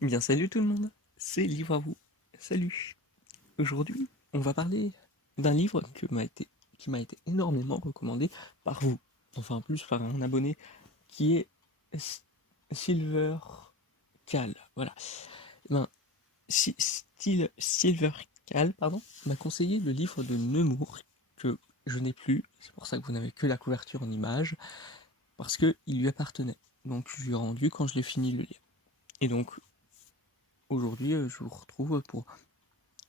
Bien salut tout le monde, c'est Livre à vous. Salut. Aujourd'hui, on va parler d'un livre qui m'a été énormément recommandé par vous, enfin plus par un abonné qui est Silver Cal. Voilà. Eh ben, Silver Cal, pardon, m'a conseillé le livre de Nemours que je n'ai plus. C'est pour ça que vous n'avez que la couverture en image, parce que il lui appartenait. Donc je lui ai rendu quand je l'ai fini de le lire. Et donc aujourd'hui, je vous retrouve pour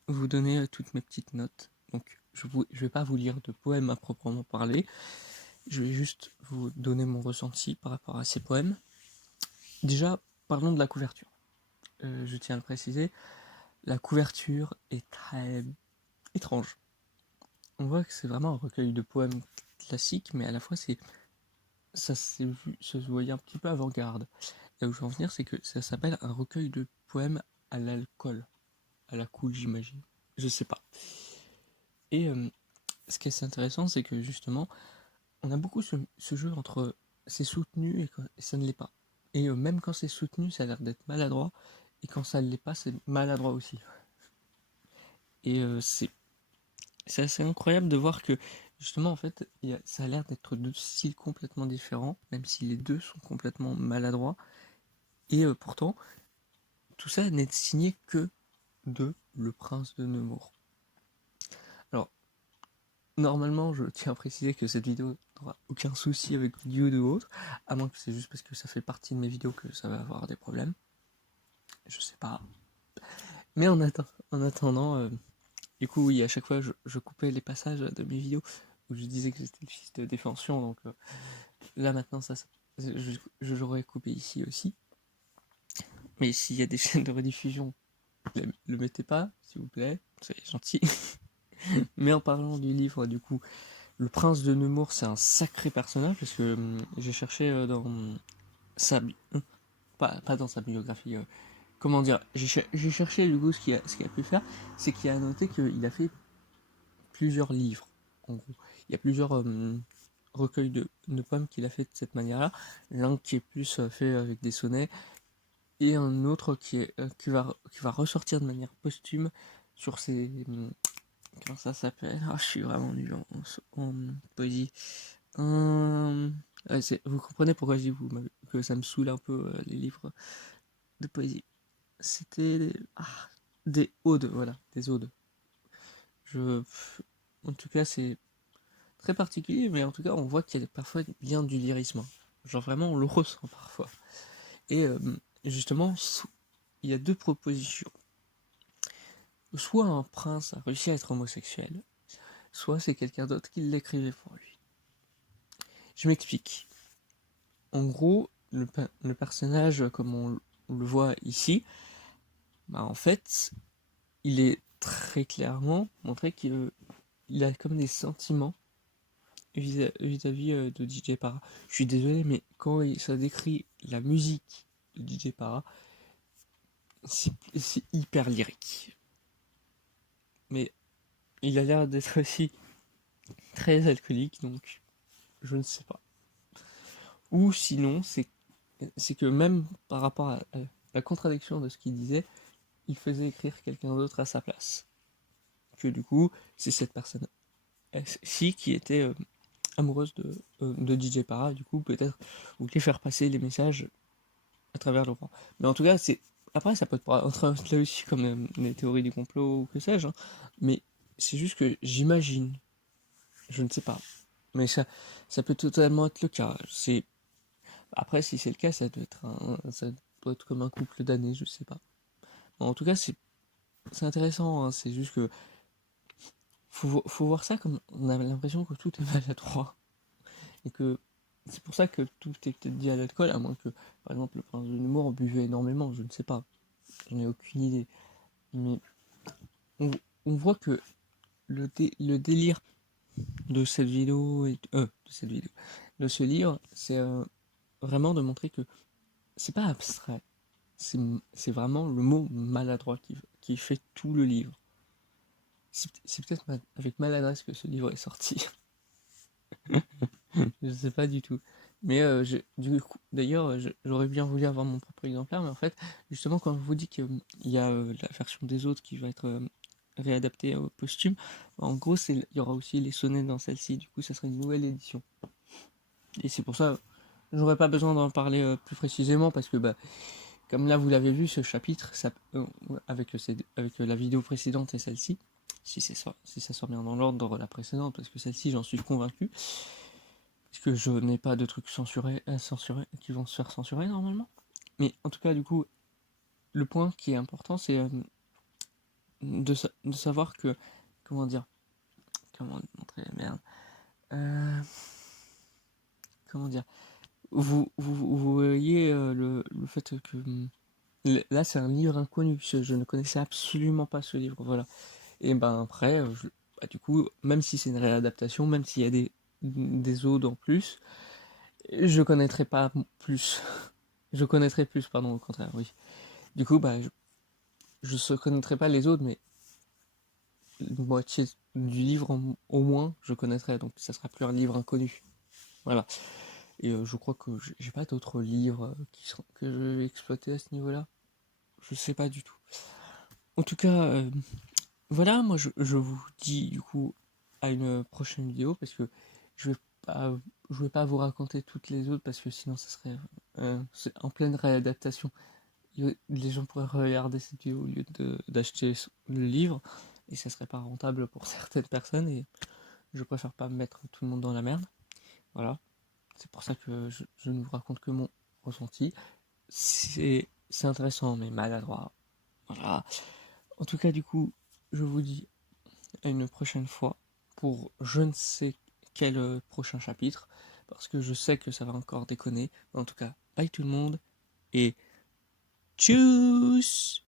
vous donner toutes mes petites notes. Donc, je vais pas vous lire de poèmes à proprement parler. Je vais juste vous donner mon ressenti par rapport à ces poèmes. Déjà, parlons de la couverture. Je tiens à le préciser, la couverture est très étrange. On voit que c'est vraiment un recueil de poèmes classiques, mais à la fois ça se voyait un petit peu avant-garde. Là où je veux en venir, c'est que ça s'appelle un recueil de poèmes à l'alcool, à la cool, j'imagine. Je sais pas. Et ce qui est assez intéressant, c'est que justement, on a beaucoup ce jeu entre c'est soutenu et ça ne l'est pas. Et même quand c'est soutenu, ça a l'air d'être maladroit, et quand ça ne l'est pas, c'est maladroit aussi. Et c'est assez incroyable de voir que justement, en fait, ça a l'air d'être deux styles complètement différents, même si les deux sont complètement maladroits. Et pourtant, tout ça n'est signé que de Le Prince de Nemours. Alors, normalement, je tiens à préciser que cette vidéo n'aura aucun souci avec YouTube ou autre, à moins que c'est juste parce que ça fait partie de mes vidéos que ça va avoir des problèmes. Je sais pas. Mais en attendant, du coup, oui, à chaque fois, je coupais les passages de mes vidéos où je disais que j'étais le fils de défension, donc là maintenant, j'aurais coupé ici aussi. Mais s'il y a des chaînes de rediffusion, le mettez pas, s'il vous plaît, c'est gentil. Mais en parlant du livre, du coup, Le Prince de Nemours, c'est un sacré personnage, parce que j'ai cherché dans sa... pas dans sa biographie, comment dire, j'ai cherché du coup ce qu'il a pu faire, c'est qu'il a noté qu'il a fait plusieurs livres, en gros. Il y a plusieurs recueils de poèmes qu'il a fait de cette manière-là. L'un qui est plus fait avec des sonnets, et un autre qui va ressortir de manière posthume sur ses... comment ça s'appelle? Ah, je suis vraiment nul en poésie. Ouais, vous comprenez pourquoi je dis que ça me saoule un peu les livres de poésie. C'était des odes, voilà, des odes. Je, en tout cas, c'est très particulier, mais en tout cas, on voit qu'il y a parfois bien du lyrisme. Genre vraiment, on le ressent parfois. Et justement, il y a deux propositions. Soit un prince a réussi à être homosexuel, soit c'est quelqu'un d'autre qui l'écrivait pour lui. Je m'explique. En gros, le personnage, comme on le voit ici, bah en fait, il est très clairement montré qu'il a comme des sentiments vis-à-vis de DJ Para. Je suis désolé, mais quand ça décrit la musique de DJ Para, c'est hyper lyrique. Mais il a l'air d'être aussi très alcoolique, donc je ne sais pas. Ou sinon, c'est que même par rapport à la contradiction de ce qu'il disait, il faisait écrire quelqu'un d'autre à sa place. Que du coup, c'est cette personne-ci qui était amoureuse de DJ Para, du coup, peut-être voulait faire passer les messages à travers le roi. Mais en tout cas, c'est. Après, ça peut entrer là aussi comme les théories du complot ou que sais-je, hein. Mais c'est juste que j'imagine, je ne sais pas. Mais ça peut totalement être le cas. Après, si c'est le cas, ça doit être comme un couple d'années, je sais pas. Bon, en tout cas, c'est intéressant, hein. C'est juste que faut voir ça comme on a l'impression que tout est maladroit. Et que c'est pour ça que tout est peut-être dit à l'alcool, à moins que, par exemple, le prince de Nemours buvait énormément, je ne sais pas. J'en ai aucune idée. Mais on, on voit que le délire de cette vidéo, de ce livre, c'est vraiment de montrer que c'est pas abstrait. C'est vraiment le mot maladroit qui fait tout le livre. C'est peut-être avec maladresse que ce livre est sorti. Je sais pas du tout. Mais du coup, d'ailleurs, j'aurais bien voulu avoir mon propre exemplaire, mais en fait, justement, quand je vous dis qu'il y a la version des autres qui va être réadaptée au posthume, en gros, il y aura aussi les sonnets dans celle-ci. Du coup, ça sera une nouvelle édition. Et c'est pour ça, j'aurais pas besoin d'en parler plus précisément, parce que, bah, comme là, vous l'avez vu, ce chapitre, avec, avec la vidéo précédente et celle-ci, si ça sort bien dans l'ordre de la précédente, parce que celle-ci, j'en suis convaincu, puisque je n'ai pas de trucs censurés qui vont se faire censurer normalement. Mais en tout cas, du coup, le point qui est important, c'est de savoir que, comment dire, comment montrer la merde, euh, comment dire, vous voyez le fait que là c'est un livre inconnu, je ne connaissais absolument pas ce livre, voilà. Et ben après, bah, du coup, même si c'est une réadaptation, même s'il y a des odes en plus, je connaîtrai pas plus. Je connaîtrai plus, pardon, au contraire, oui. Du coup, bah, je ne connaîtrai pas les autres, mais une moitié du livre au moins, je connaîtrai. Donc, ça sera plus un livre inconnu. Voilà. Et je crois que j'ai pas d'autres livres que je vais exploiter à ce niveau-là. Je sais pas du tout. En tout cas, voilà, moi je vous dis du coup à une prochaine vidéo parce que je vais pas, je vais pas vous raconter toutes les autres parce que sinon ça serait c'est en pleine réadaptation. Les gens pourraient regarder cette vidéo au lieu d'acheter le livre et ça serait pas rentable pour certaines personnes et je préfère pas mettre tout le monde dans la merde. Voilà, c'est pour ça que je ne vous raconte que mon ressenti. C'est intéressant mais maladroit. Voilà. En tout cas, du coup, je vous dis à une prochaine fois pour je ne sais quel prochain chapitre parce que je sais que ça va encore déconner. En tout cas, bye tout le monde et tchuss.